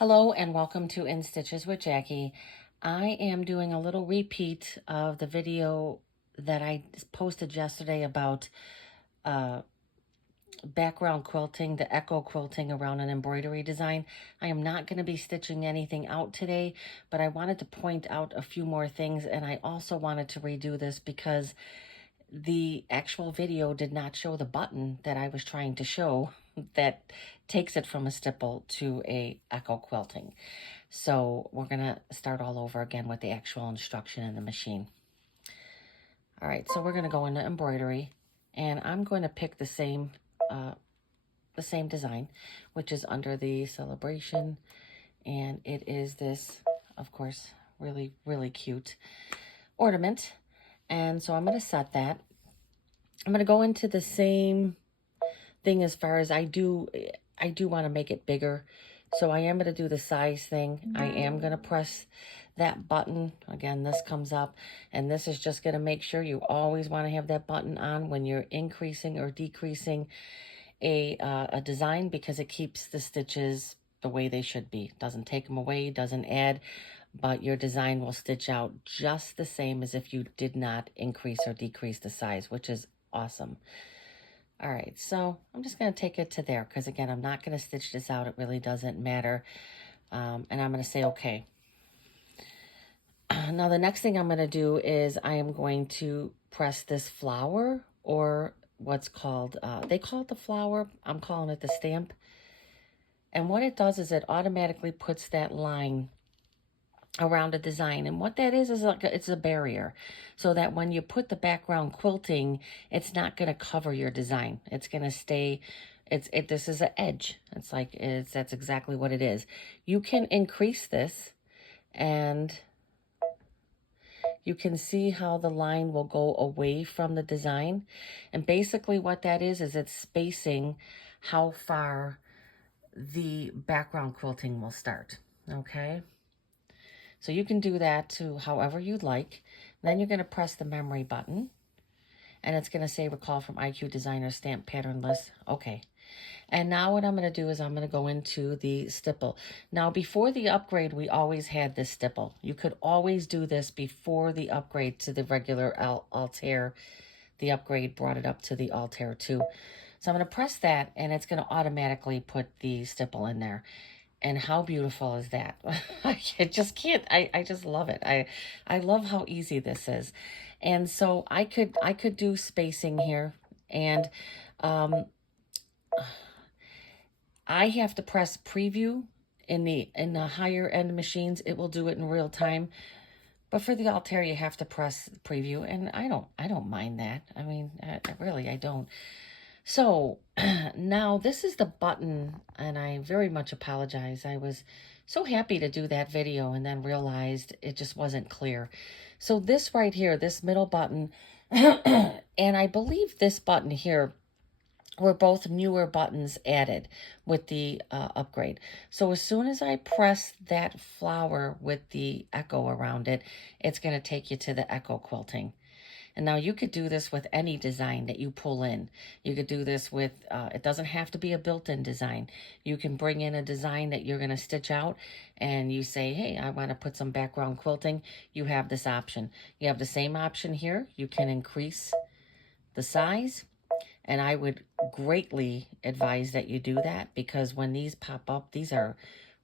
Hello and welcome to In Stitches with Jackie. I am doing a little repeat of the video that I posted yesterday about background quilting, the echo quilting around an embroidery design. I am not going to be stitching anything out today, but I wanted to point out a few more things, and I also wanted to redo this because the actual video did not show the button that I was trying to show that takes it from a stipple to a echo quilting. So we're going to start all over again with the actual instruction in the machine. All right, so we're going to go into embroidery, and I'm going to pick the same design, which is under the celebration, and it is this, of course, really, really cute ornament. And so I'm going to set that. I'm going to go into the same thing as far as I do want to make it bigger. So I am going to do the size thing. I am going to press that button. Again, this comes up, and this is just going to make sure you always want to have that button on when you're increasing or decreasing a design, because it keeps the stitches the way they should be. Doesn't take them away, doesn't add, but your design will stitch out just the same as if you did not increase or decrease the size, which is awesome. All right, so I'm just going to take it to there because, again, I'm not going to stitch this out. It really doesn't matter. And I'm going to say okay. Now, the next thing I'm going to do is I am going to press this flower, or what's called, they call it the flower. I'm calling it the stamp. And what it does is it automatically puts that line around a design, and what that is like it's a barrier, so that when you put the background quilting, it's not going to cover your design. It's going to stay. This is an edge. That's exactly what it is. You can increase this, and you can see how the line will go away from the design. And basically what that is it's spacing how far the background quilting will start. Okay. So you can do that to however you'd like. Then you're going to press the memory button, and it's going to say recall from IQ Designer Stamp Pattern List. Okay. And now what I'm going to do is I'm going to go into the stipple. Now, before the upgrade, we always had this stipple. You could always do this before the upgrade to the regular Altair. The upgrade brought it up to the Altair 2. So I'm going to press that, and it's going to automatically put the stipple in there. And how beautiful is that? I just can't, I just love it. I love how easy this is. And so I could do spacing here, and I have to press preview in the higher end machines. It will do it in real time. But for the Altair, you have to press preview, and I don't mind that. I mean, I don't. So now this is the button, and I very much apologize. I was so happy to do that video and then realized it just wasn't clear. So this right here, this middle button, and I believe this button here were both newer buttons added with the upgrade. So as soon as I press that flower with the echo around it, it's going to take you to the echo quilting. And now you could do this with any design that you pull in. You could do this with, it doesn't have to be a built-in design. You can bring in a design that you're going to stitch out, and you say, hey, I want to put some background quilting. You have this option. You have the same option here. You can increase the size, and I would greatly advise that you do that, because when these pop up, these are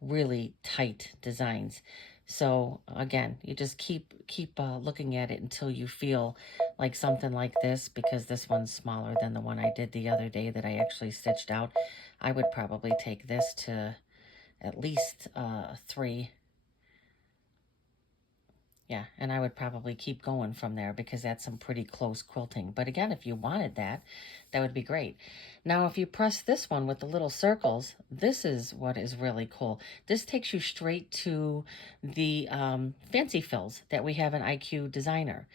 really tight designs. So again, you just keep looking at it until you feel like something like this, because this one's smaller than the one I did the other day that I actually stitched out. I would probably take this to at least 3. Yeah, and I would probably keep going from there, because that's some pretty close quilting. But again, if you wanted that, that would be great. Now, if you press this one with the little circles, this is what is really cool. This takes you straight to the fancy fills that we have in IQ Designer.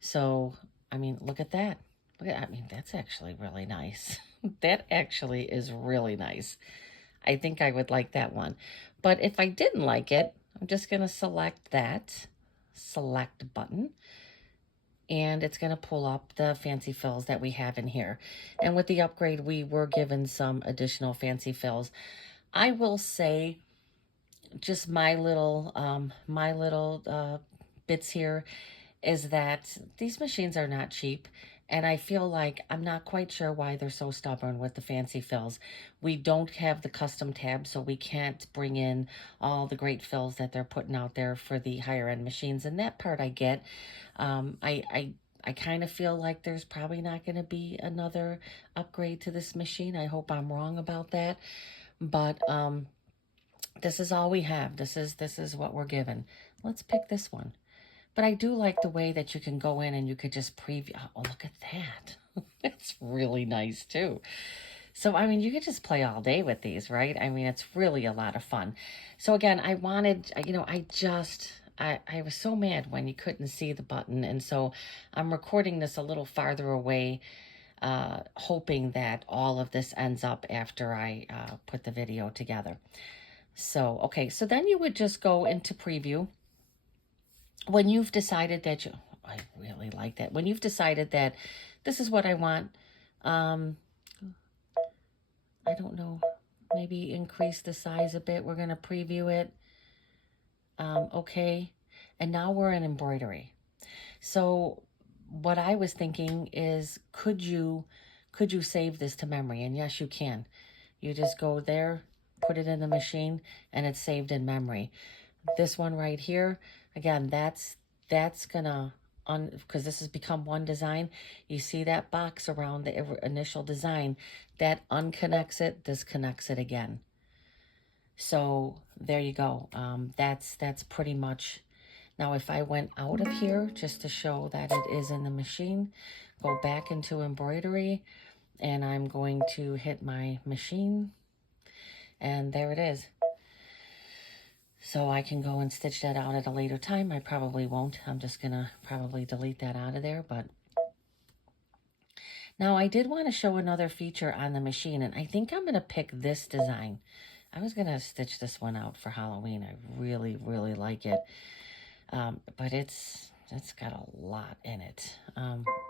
So, I mean, look at that. I mean, that's actually really nice. That actually is really nice. I think I would like that one. But if I didn't like it, I'm just going to select that. Select button, and it's going to pull up the fancy fills that we have in here. And with the upgrade, we were given some additional fancy fills. I will say just my little bits here is that these machines are not cheap. And I feel like I'm not quite sure why they're so stubborn with the fancy fills. We don't have the custom tabs, so we can't bring in all the great fills that they're putting out there for the higher end machines. And that part I get. Um, I, I, I kind of feel like there's probably not going to be another upgrade to this machine. I hope I'm wrong about that. But this is all we have. This is what we're given. Let's pick this one. But I do like the way that you can go in and you could just preview. Oh, look at that. It's really nice too. So, I mean, you could just play all day with these, right? I mean, it's really a lot of fun. So again, I wanted, I was so mad when you couldn't see the button. And so I'm recording this a little farther away, hoping that all of this ends up after I put the video together. So, okay, so then you would just go into preview when you've decided that you, I really like that. When you've decided that this is what I want, um, I don't know, maybe increase the size a bit. We're going to preview it. Okay. And now we're in embroidery. So what I was thinking is, could you save this to memory? And yes, you can. You just go there, put it in the machine, and it's saved in memory. This one right here, again, that's gonna, because this has become one design. You see that box around the initial design, that unconnects it, this connects it again. So there you go. That's pretty much. Now if I went out of here just to show that it is in the machine, go back into embroidery, and I'm going to hit my machine, and there it is. So I can go and stitch that out at a later time. I probably won't. I'm just gonna probably delete that out of there. But now I did want to show another feature on the machine, and I think I'm gonna pick this design. I was gonna stitch this one out for Halloween. I really, really like it. But it's got a lot in it.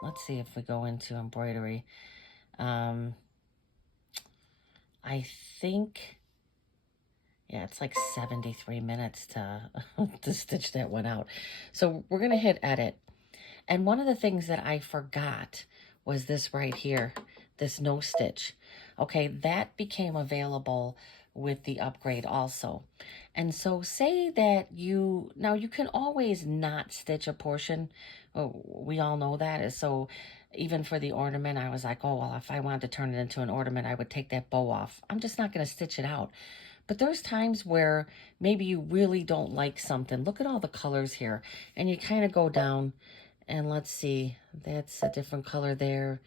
Let's see if we go into embroidery. I think, yeah, it's like 73 minutes to to stitch that one out. So we're gonna hit edit. And one of the things that I forgot was this right here, this no stitch. Okay, that became available with the upgrade also. And so say that now you can always not stitch a portion. Oh, we all know that. So even for the ornament, I was like, oh, well, if I wanted to turn it into an ornament, I would take that bow off. I'm just not going to stitch it out. But there's times where maybe you really don't like something. Look at all the colors here. And you kind of go down, and let's see, that's a different color there.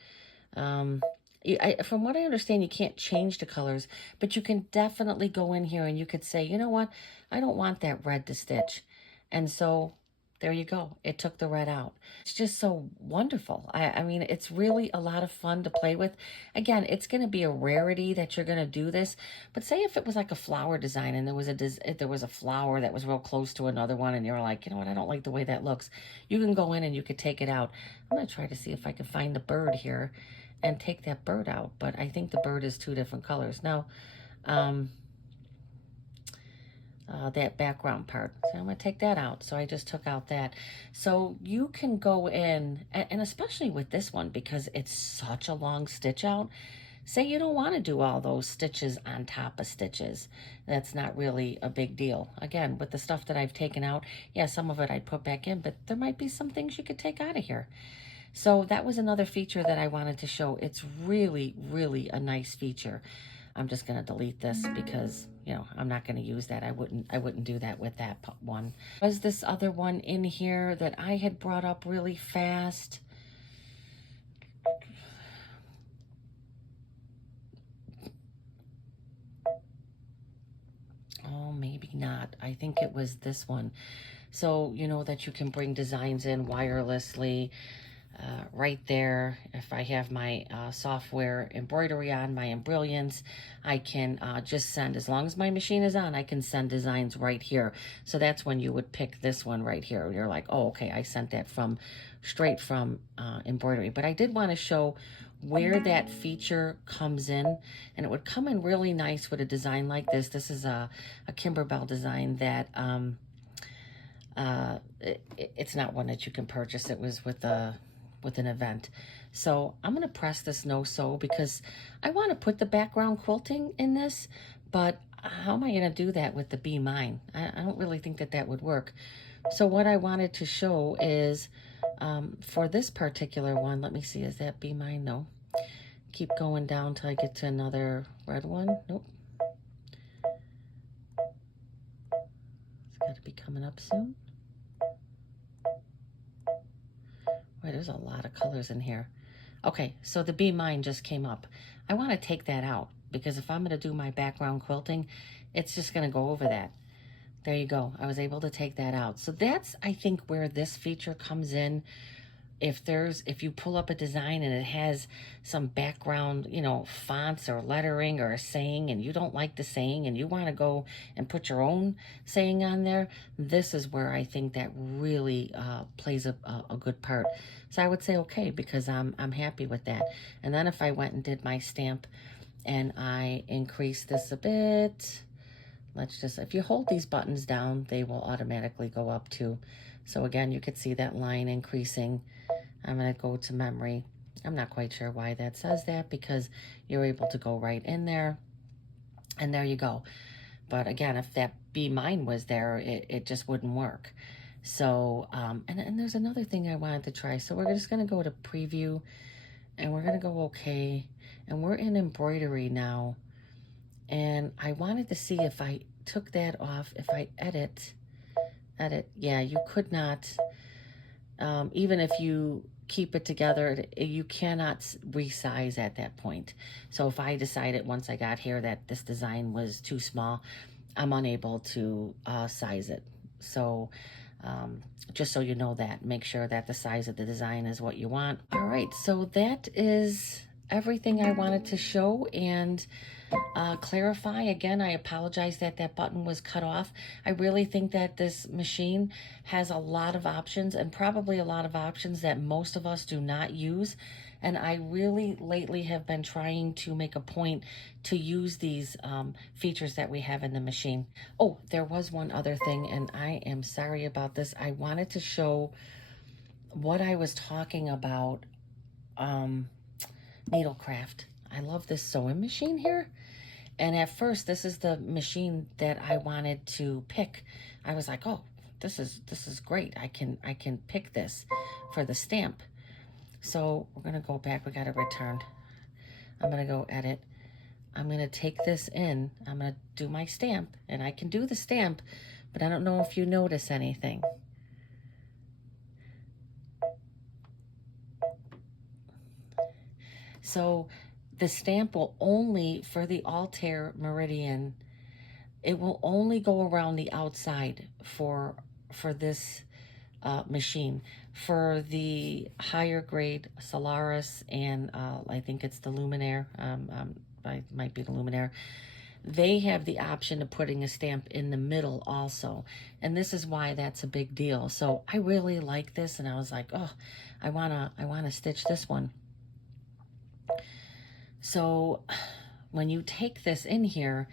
From what I understand, you can't change the colors, but you can definitely go in here and you could say, you know what, I don't want that red to stitch. And so there you go. It took the red out. It's just so wonderful. I mean, it's really a lot of fun to play with. Again, it's going to be a rarity that you're going to do this. But say if it was like a flower design and there was a flower that was real close to another one and you're like, you know what, I don't like the way that looks. You can go in and you could take it out. I'm going to try to see if I can find the bird here and take that bird out. But I think the bird is two different colors. Now, that background part. So I'm going to take that out. So I just took out that. So you can go in, and especially with this one, because it's such a long stitch out, say you don't want to do all those stitches on top of stitches. That's not really a big deal. Again, with the stuff that I've taken out, yeah, some of it I'd put back in, but there might be some things you could take out of here. So that was another feature that I wanted to show. It's really, really a nice feature. I'm just going to delete this because, you know, I'm not going to use that. I wouldn't do that with that one. Was this other one in here that I had brought up really fast? Oh, maybe not. I think it was this one. So, you know that you can bring designs in wirelessly. Right there, if I have my software embroidery on, my Embrilliance, I can just send, as long as my machine is on, I can send designs right here. So that's when you would pick this one right here. You're like, oh, okay, I sent that from straight from embroidery. But I did want to show where that feature comes in, and it would come in really nice with a design like this. This is a Kimberbell design that it's not one that you can purchase. It was with an event. So I'm going to press this no-sew because I want to put the background quilting in this, but how am I going to do that with the Be Mine? I don't really think that would work. So what I wanted to show is for this particular one, let me see, is that Be Mine? No. Keep going down till I get to another red one. Nope. It's got to be coming up soon. Boy, there's a lot of colors in here. Okay, so the Be Mine just came up. I want to take that out because if I'm going to do my background quilting, it's just going to go over that. There you go. I was able to take that out. So that's, I think, where this feature comes in. If you pull up a design and it has some background, you know, fonts or lettering or a saying, and you don't like the saying and you want to go and put your own saying on there, this is where I think that really plays a good part. So I would say okay, because I'm happy with that. And then if I went and did my stamp and I increase this a bit, let's just, if you hold these buttons down, they will automatically go up too. So again, you could see that line increasing. I'm going to go to memory. I'm not quite sure why that says that, because you're able to go right in there. And there you go. But again, if that Be Mine was there, it just wouldn't work. So, and there's another thing I wanted to try. So we're just going to go to preview and we're going to go okay. And we're in embroidery now. And I wanted to see if I took that off, if I edit, yeah, you could not, even if you keep it together, you cannot resize at that point. So if I decided once I got here that this design was too small, I'm unable to size it. So just so you know that, make sure that the size of the design is what you want. All right, so that is everything I wanted to show and clarify. Again, I apologize that that button was cut off. I really think that this machine has a lot of options, and probably a lot of options that most of us do not use. And I really lately have been trying to make a point to use these features that we have in the machine. Oh, there was one other thing, and I am sorry about this. I wanted to show what I was talking about, needlecraft. I love this sewing machine here. And at first, this is the machine that I wanted to pick. I was like, oh, this is great. I can pick this for the stamp. So we're gonna go back. We gotta return. I'm gonna go edit. I'm gonna take this in. I'm gonna do my stamp, and I can do the stamp, but I don't know if you notice anything. So the stamp will only, for the Altair Meridian, it will only go around the outside for this machine. For the higher grade Solaris and I think it's the Luminaire, it might be the Luminaire, they have the option of putting a stamp in the middle also. And this is why that's a big deal. So I really like this, and I was like, oh, I wanna stitch this one. So when you take this in here,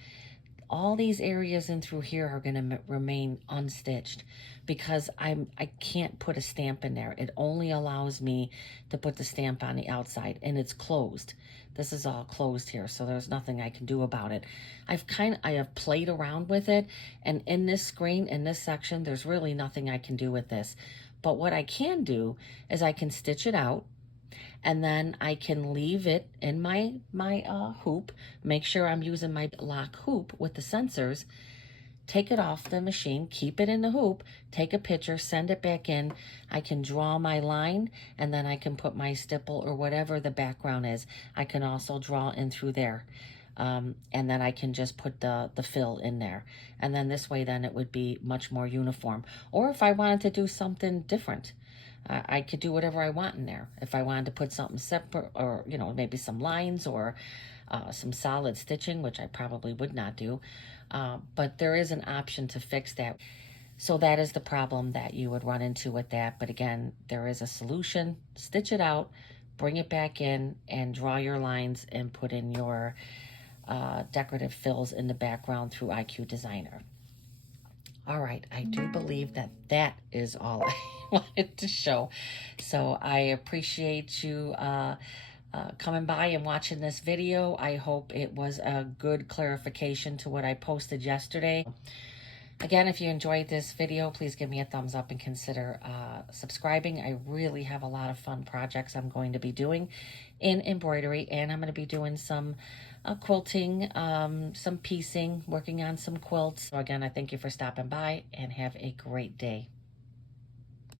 all these areas in through here are going to remain unstitched because I can't put a stamp in there. It only allows me to put the stamp on the outside, and it's closed. This is all closed here, so there's nothing I can do about it. I have played around with it, and in this screen, in this section, there's really nothing I can do with this. But what I can do is I can stitch it out, and then I can leave it in my hoop, make sure I'm using my lock hoop with the sensors, take it off the machine, keep it in the hoop, take a picture, send it back in. I can draw my line, and then I can put my stipple or whatever the background is. I can also draw in through there. And then I can just put the fill in there. And then this way, then it would be much more uniform. Or if I wanted to do something different, I could do whatever I want in there. If I wanted to put something separate, or, you know, maybe some lines or some solid stitching, which I probably would not do. But there is an option to fix that. So that is the problem that you would run into with that. But again, there is a solution. Stitch it out, bring it back in, and draw your lines and put in your decorative fills in the background through IQ Designer. All right, I do believe that that is all I wanted to show. So I appreciate you coming by and watching this video. I hope it was a good clarification to what I posted yesterday. Again, if you enjoyed this video, please give me a thumbs up and consider subscribing. I really have a lot of fun projects I'm going to be doing in embroidery, and I'm going to be doing some quilting, some piecing, working on some quilts. So again, I thank you for stopping by, and have a great day.